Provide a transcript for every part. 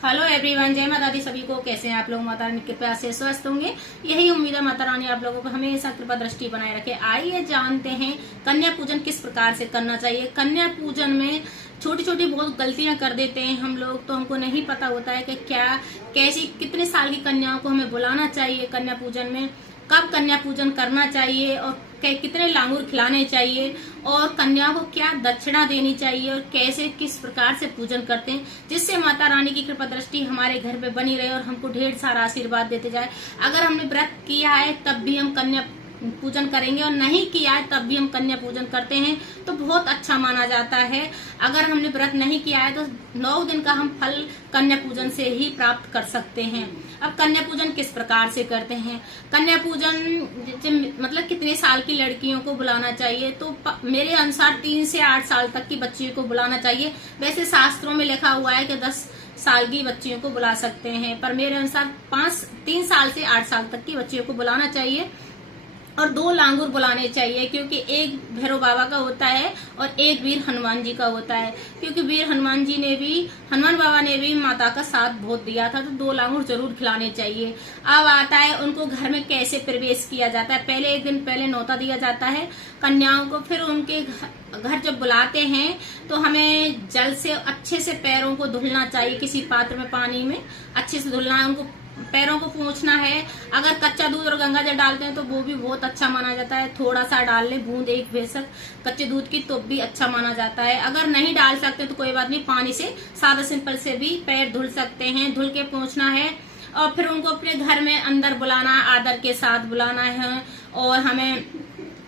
Hello everyone, जय माता दी सभी को। कैसे हैं आप लोग? माता रानी की कृपा से स्वस्थ होंगे, यही उम्मीद है। माता रानी आप लोगों को हमेशा कृपा दृष्टि बनाए रखे। आइए जानते हैं कन्या पूजन किस प्रकार से करना चाहिए। कन्या पूजन में छोटी छोटी बहुत गलतियां कर देते हैं हम लोग, तो हमको नहीं पता होता है कि क्या कैसी कितने साल की कन्याओं को हमें बुलाना चाहिए कन्या पूजन में, कब कन्या पूजन करना चाहिए और कितने लांगूर खिलाने चाहिए और कन्या को क्या दक्षिणा देनी चाहिए और कैसे किस प्रकार से पूजन करते हैं, जिससे माता रानी की कृपा दृष्टि हमारे घर पे बनी रहे और हमको ढेर सारा आशीर्वाद देते जाए। अगर हमने व्रत किया है तब भी हम कन्या पूजन करेंगे और नहीं किया है तब भी हम कन्या पूजन करते हैं तो बहुत अच्छा माना जाता है। अगर हमने व्रत नहीं किया है तो 9 दिन का हम फल कन्या पूजन से ही प्राप्त कर सकते हैं। अब कन्या पूजन किस प्रकार से करते हैं? कन्या पूजन मतलब कितने साल की लड़कियों को बुलाना चाहिए? तो मेरे अनुसार 3 से 8 साल तक की बच्चियों को बुलाना चाहिए। वैसे शास्त्रों में लिखा हुआ है कि 10 साल की बच्चियों को बुला सकते हैं, पर मेरे अनुसार 3 साल से 8 साल तक की बच्चियों को बुलाना चाहिए और 2 लांगूर बुलाने चाहिए, क्योंकि एक भैरव बाबा का होता है और एक वीर हनुमान जी का होता है। क्योंकि वीर हनुमान बाबा ने भी माता का साथ बहुत दिया था, तो 2 लांगूर जरूर खिलाने चाहिए। अब आता है उनको घर में कैसे प्रवेश किया जाता है। पहले एक दिन पहले न्योता दिया जाता है कन्याओं को, फिर उनके घर जब बुलाते हैं तो हमें जल से अच्छे से पैरों को धुलना चाहिए। किसी पात्र में पानी में अच्छे से धुलना है, उनको पैरों को पोंछना है। अगर कच्चा दूध और गंगा जल डालते हैं तो वो भी बहुत अच्छा माना जाता है। थोड़ा सा डाल ले, बूंद 1 बेशक कच्चे दूध की, तो भी अच्छा माना जाता है। अगर नहीं डाल सकते तो कोई बात नहीं, पानी से सादा सिंपल से भी पैर धुल सकते हैं। धुल के पोंछना है और फिर उनको अपने घर में अंदर बुलाना, आदर के साथ बुलाना है। और हमें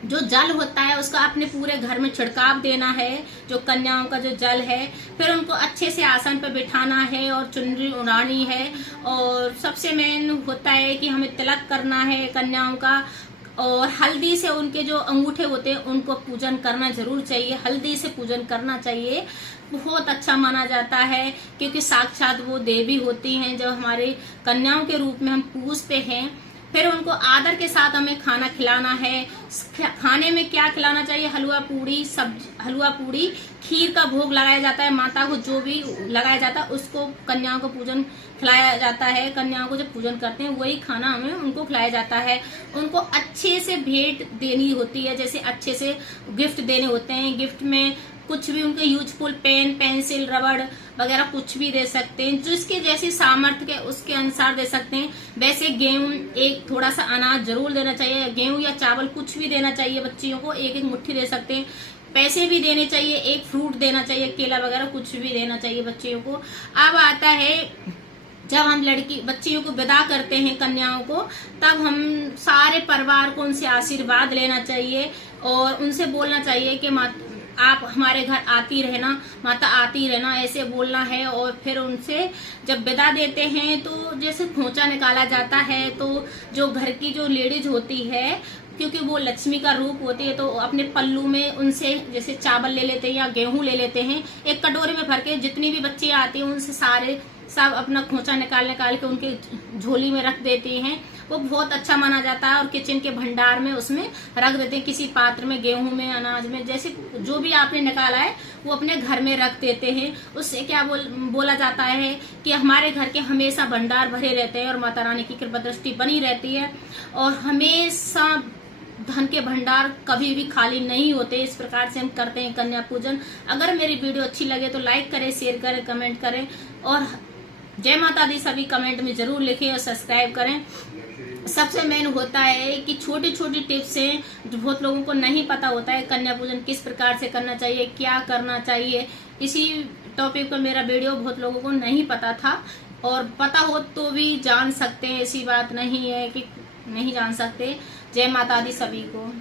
जो जल होता है उसका अपने पूरे घर में छिड़काव देना है, जो कन्याओं का जो जल है। फिर उनको अच्छे से आसन पर बिठाना है और चुनरी उड़ानी है। और सबसे मेन होता है कि हमें तिलक करना है कन्याओं का, और हल्दी से उनके जो अंगूठे होते हैं उनको पूजन करना जरूर चाहिए। हल्दी से पूजन करना चाहिए, बहुत अच्छा माना जाता है, क्योंकि साक्षात वो देवी होती हैं जो हमारे कन्याओं के रूप में हम पूजते हैं। फिर उनको आदर के साथ हमें खाना खिलाना है। खाने में क्या खिलाना चाहिए? हलवा पूड़ी, खीर का भोग लगाया जाता है माता को। जो भी लगाया जाता है उसको कन्याओं को पूजन खिलाया जाता है। कन्याओं को जब पूजन करते हैं वही खाना हमें उनको खिलाया जाता है। उनको अच्छे से भेंट देनी होती है, जैसे अच्छे से गिफ्ट देने होते हैं। गिफ्ट में कुछ भी उनके यूजफुल पेन, पेंसिल, रबड़ वगैरह कुछ भी दे सकते हैं, जिसके जैसी सामर्थ्य के उसके अनुसार दे सकते हैं। वैसे गेहूं, एक थोड़ा सा अनाज जरूर देना चाहिए। गेहूं या चावल कुछ भी देना चाहिए बच्चियों को, 1-1 मुट्ठी दे सकते हैं। पैसे भी देने चाहिए, 1 फ्रूट देना चाहिए, केला वगैरह कुछ भी देना चाहिए बच्चियों को। अब आता है जब हम बच्चियों को विदा करते हैं कन्याओं को, तब हम सारे परिवार को उनसे आशीर्वाद लेना चाहिए और उनसे बोलना चाहिए कि आप हमारे घर आती रहना, माता आती रहना, ऐसे बोलना है। और फिर उनसे जब विदा देते हैं तो जैसे खोंचा निकाला जाता है, तो जो घर की जो लेडीज होती है, क्योंकि वो लक्ष्मी का रूप होती है, तो अपने पल्लू में उनसे जैसे चावल ले लेते हैं या गेहूं ले लेते हैं, एक कटोरे में भर के। जितनी भी बच्ची आती हैं उनसे सब अपना खोंचा निकाल के उनके झोली में रख देती हैं। वो बहुत अच्छा माना जाता है। और किचन के भंडार में उसमें रख देते हैं, किसी पात्र में, गेहूं में, अनाज में, जैसे जो भी आपने निकाला है वो अपने घर में रख देते हैं। उससे क्या बोला जाता है कि हमारे घर के हमेशा भंडार भरे रहते हैं और माता रानी की कृपा दृष्टि बनी रहती है और हमेशा धन के भंडार कभी भी खाली नहीं होते। इस प्रकार से हम करते हैं कन्या पूजन। अगर मेरी वीडियो अच्छी लगे तो लाइक करें, शेयर करें, कमेंट करें और जय माता दी सभी कमेंट में जरूर लिखें और सब्सक्राइब करें। सबसे मेन होता है कि छोटी छोटी टिप्स हैं जो बहुत लोगों को नहीं पता होता है। कन्या पूजन किस प्रकार से करना चाहिए, क्या करना चाहिए, इसी टॉपिक पर मेरा वीडियो बहुत लोगों को नहीं पता था। और पता हो तो भी जान सकते हैं, ऐसी बात नहीं है कि नहीं जान सकते। जय माता दी सभी को।